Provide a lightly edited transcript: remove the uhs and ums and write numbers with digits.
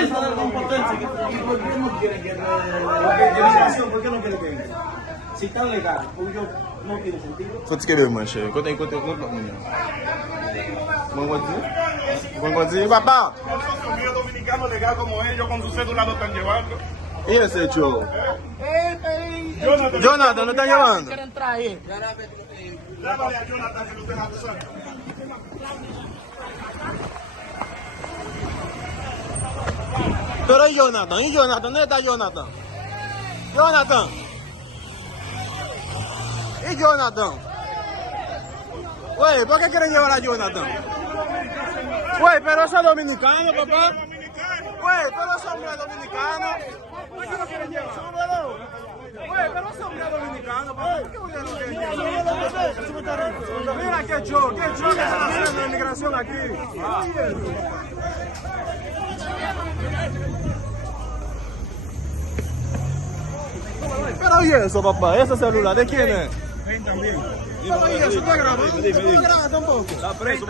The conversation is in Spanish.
vergüenza de la competencia. ¿Y por qué no quieren que ¿por qué no quieren que venga? Si están legal, yo no tiene sentido. Faut que bien, mon cher. Côté, papá. Los dominicanos legal como ellos con su cédula lo están llevando. ¿Y ese hecho? Jonathan, Jonathan, ¿lo están llevando? llámale a Jonathan que lo estén acusando. Pero ¿y Jonathan? ¿Y Jonathan? ¿Dónde está Jonathan? Jonathan. ¿Y Jonathan? Güey, ¿por qué quieren llevar a Jonathan? Güey, pero eso es dominicano, papá. Güey, pero ese hombre es dominicano. ¿Por qué lo quieren llevar? Güey, pero ese hombre es dominicano, papá. ¿Por qué ustedes lo quieren llevar? Mira qué show que están haciendo de inmigración aquí. Pero ¿y eso, papá? ¿Ese celular de quién es? Ven también. Pero ¿y eso? ¿Está grabando? ¿Está grabando tampoco? Está preso,